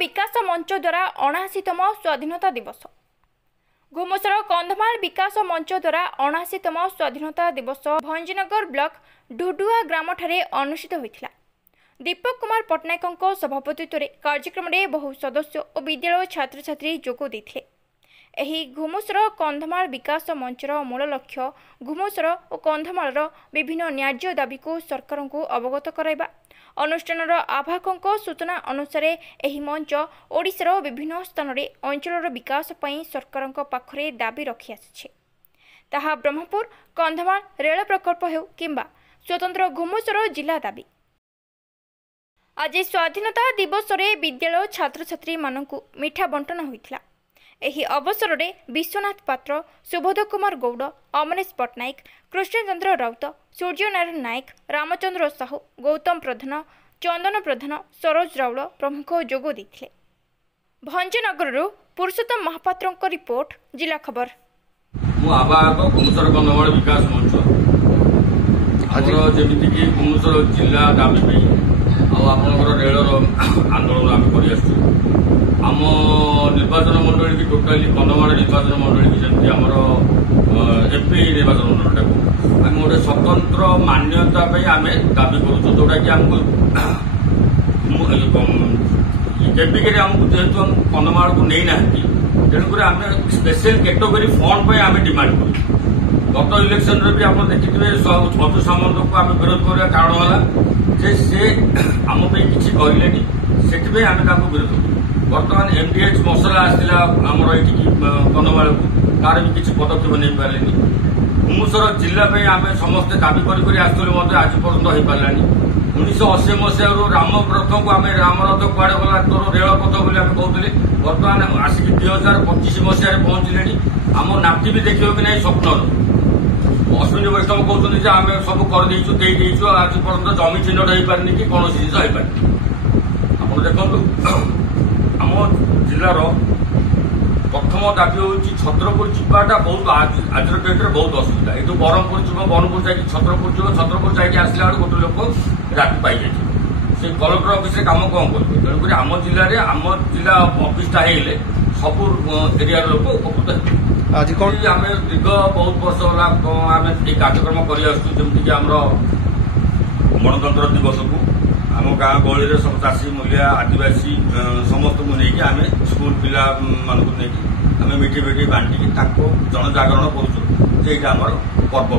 विकास मंच द्वारा 79तम स्वाधीनता दिवस। घुमुसर कंधमाल विकास मंच द्वारा 79तम स्वाधीनता दिवस भंजनगर ब्लॉक ढुडुआ ग्राम ठारे अनुष्ठित होता। दीपक कुमार पट्टनायक सभापतित्व में कार्यक्रम में बहु सदस्य और विद्यालय छात्र छात्री जोग देते। एही घुमुसर कंधमाल विकास मंचर मूल लक्ष्य घुमुसर और कंधमाल विभिन्न न्याय्य दाबी को सरकार को अवगत कराइबा। अनुष्ठान आभाकों सूचना अनुसार एही मंच ओडिशार विभिन्न स्थान में अंचल विकास पई सरकार पाखरे दाबी रखी आसी। ताहा ब्रह्मपुर कंधमाल रेल प्रकल्प हेउ किंबा स्वतंत्र घुमुसर जिला दाबी। आज स्वाधीनता दिवस रे विद्यालय छात्र छात्री मानकु मिठा बंटन होइथिला। एही अवसर में विश्वनाथ पात्र, सुबोध कुमार गौड़, अमरेश पट्टनायक, कृष्णचंद्र राउत, सूर्यनारायण नायक, रामचंद्र साहू, गौतम प्रधान, चंदन प्रधान, सरोज राउल प्रमुख जोग देते। भंजनगर पुरुषोत्तम महापात्र रिपोर्ट, जिला खबर। कंधमाल विकास मंच जमीक घुमुसर जिला दाबी रेल आंदोलन आम कर आम निर्वाचन मंडली की टोटाली कंधमाल निर्वाचन मंडली की जमी आमर एमपी निर्वाचन मंडल को आम गोटे स्वतंत्र मान्यता आम दाबी करूँ जोटा कि आमको केपिके आमको जेहेतु कंधमाल को नहीं ना तेणुक आम स्पेशल कैटेगरी फंड आम डिमांड करूँ। गत इलेक्शन भी आप देखिए मधु सामंत को आम विरोध करने कारण है से आम किसी करें से आम विरोध करूँ। बर्तमान एमडीएच मसला आसला आमर ये कंधमाल को तार भी किसी पदक्षेप नहीं पारे। घुमुसर जिला आम समस्ते दाबी कर आज पर्यटन हो पारानी। 1980 मसीह रामरथ को आम रामरथ कुआड़े गला तोर रेलपथ बोली आम कहते बर्तमान आसिक 2025 मसीह पहुंचले। आम नाति भी देखिए कि नहीं स्वप्न अश्विनी वैष्णव कहते आम सब करदेचु आज पर्यटन जमी चिन्हट हो पारे कि कौन जिन हो पारे। आप देखो आम जिलार प्रथम दाबी हूँ छत्रपुर जावाटा बहुत आज डेट्रे बहुत असुविधा। ये ब्रह्मपुर जीव ब्रह्मपुर जा छत्रपुर जीव छत्रपुर जा आसला बेलू गोटे लोक राति पाई जाए से कलेक्टर ऑफिस काम कौन करेंगे। तेणुक आम जिले आम जिला अफिसटा होले सब एरिया लोक उपकृत है। आज कौन आम दीर्घ बहुत वर्ष है आम ये कार्यक्रम करमती आमर गणतंत्र दिवस को आम गाँ गहली सब चाषी मूलिया आदिवासी समस्त को लेकिन आम स्कूल पिला मानक नहीं आम मिठी मिठी बांटिकी जनजागरण करूँ। आम पर्व